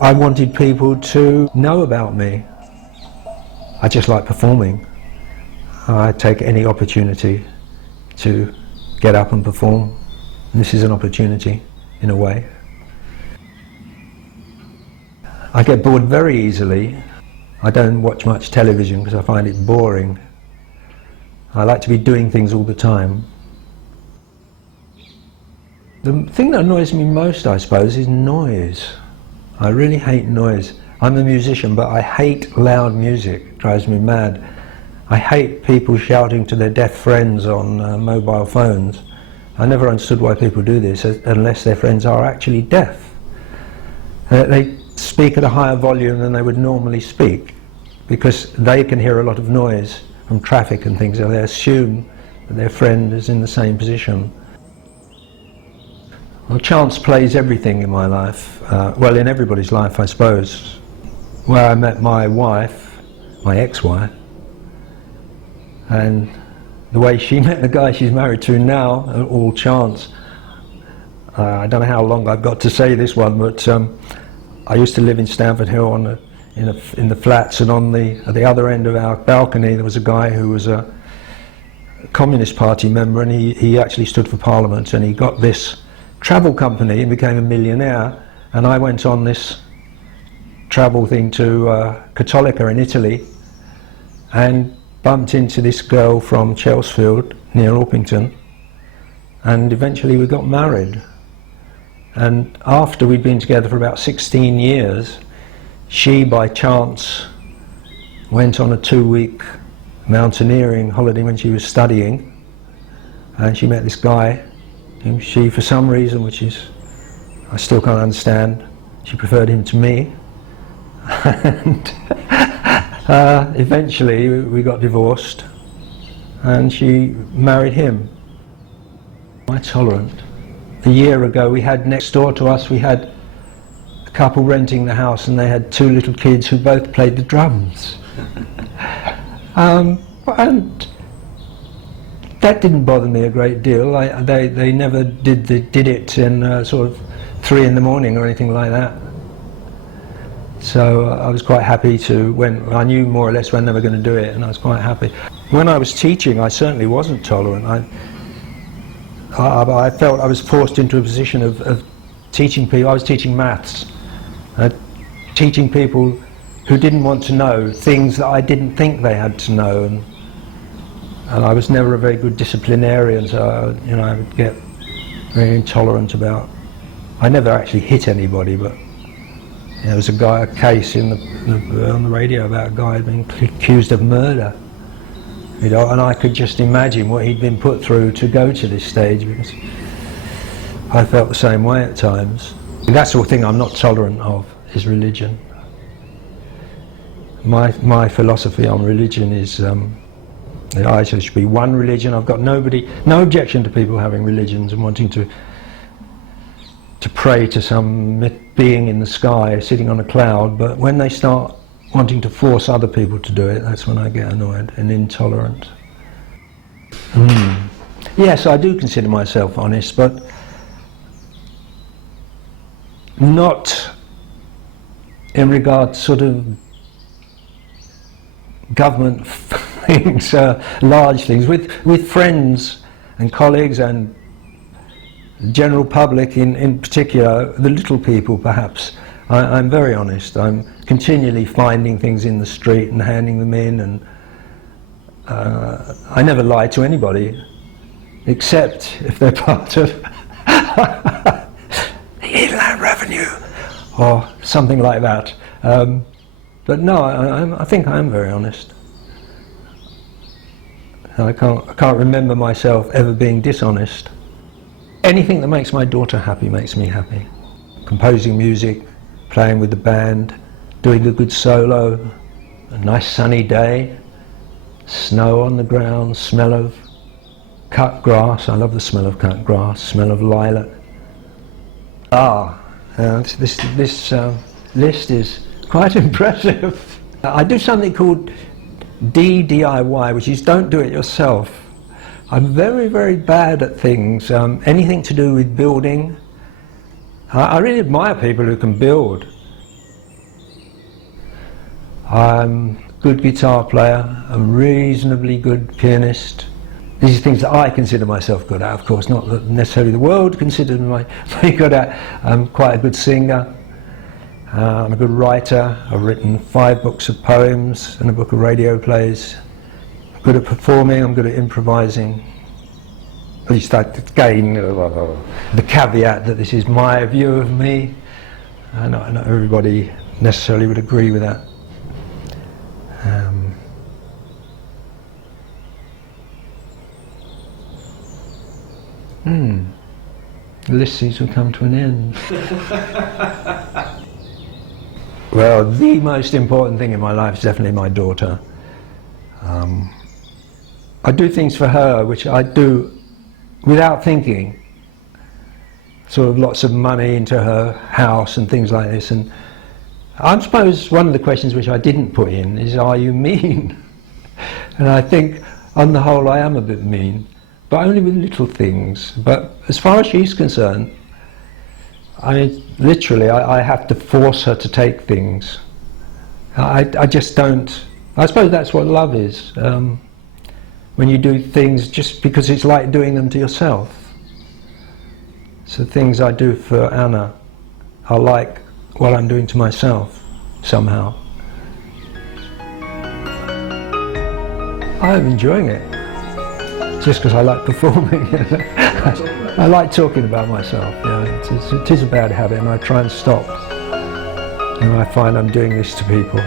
I wanted people to know about me. I just like performing. I take any opportunity to get up and perform. And this is an opportunity, in a way. I get bored very easily. I don't watch much television because I find it boring. I like to be doing things all the time. The thing that annoys me most, I suppose, is noise. I really hate noise. I'm a musician, but I hate loud music. It drives me mad. I hate people shouting to their deaf friends on mobile phones. I never understood why people do this unless their friends are actually deaf. They speak at a higher volume than they would normally speak because they can hear a lot of noise from traffic and things, and they assume that their friend is in the same position. Well, chance plays everything in my life, well, in everybody's life, I suppose. Where I met my wife, my ex-wife, and the way she met the guy she's married to now, all chance. I don't know how long I've got to say this one, but I used to live in Stamford Hill in the flats, and at the other end of our balcony there was a guy who was a Communist Party member, and he actually stood for Parliament, and he got this travel company and became a millionaire. And I went on this travel thing to Cattolica in Italy and bumped into this girl from Chelsfield near Orpington, and eventually we got married. And after we'd been together for about 16 years, she by chance went on a 2-week mountaineering holiday when she was studying, and she met this guy whom she, for some reason which I still can't understand, she preferred him to me. And eventually we got divorced and she married him. Quite tolerant. A year ago we had next door to us, we had a couple renting the house, and they had 2 little kids who both played the drums. And that didn't bother me a great deal. They never did it in sort of 3 in the morning or anything like that. So I was quite happy when I knew more or less when they were going to do it, and I was quite happy. When I was teaching, I certainly wasn't tolerant. I felt I was forced into a position of teaching people. I was teaching maths, teaching people who didn't want to know things that I didn't think they had to know, and I was never a very good disciplinarian, so I would get very intolerant about. I never actually hit anybody, but there was a case on the radio about a guy who'd been accused of murder. And I could just imagine what he'd been put through to go to this stage, because I felt the same way at times. That's the thing I'm not tolerant of, is religion. My philosophy on religion is there should be one religion. I've got no objection to people having religions and wanting to pray to some being in the sky sitting on a cloud, but when they start wanting to force other people to do it, that's when I get annoyed and intolerant. Yes, I do consider myself honest, but not in regard to sort of government things, large things. With friends and colleagues and the general public in particular, the little people perhaps, I'm very honest. I'm continually finding things in the street and handing them in, and I never lie to anybody, except if they're part of the Inland Revenue or something like that. But no, I think I am very honest. I can't remember myself ever being dishonest. Anything that makes my daughter happy makes me happy. Composing music, playing with the band, doing a good solo, a nice sunny day, snow on the ground, smell of cut grass. I love the smell of cut grass, smell of lilac. This list is quite impressive. I do something called DIY, which is don't do it yourself. I'm very, very bad at things, anything to do with building. I really admire people who can build. I'm a good guitar player, I'm a reasonably good pianist. These are things that I consider myself good at, of course, not that necessarily the world considers me good at. I'm quite a good singer, I'm a good writer. I've written 5 books of poems and a book of radio plays. I'm good at performing, I'm good at improvising. At least again, the caveat that this is my view of me. Not everybody necessarily would agree with that. The list seems to have come to an end. Well, the most important thing in my life is definitely my daughter. I do things for her which I do without thinking. Sort of lots of money into her house and things like this. And I suppose one of the questions which I didn't put in is, are you mean? And I think on the whole I am a bit mean, but only with little things. But as far as she's concerned, I mean, literally I have to force her to take things. I just don't. I suppose that's what love is. When you do things just because it's like doing them to yourself. So things I do for Anna are like what I'm doing to myself, somehow. I'm enjoying it, just because I like performing. I like talking about myself. Yeah, it is a bad habit, and I try and stop. And I find I'm doing this to people.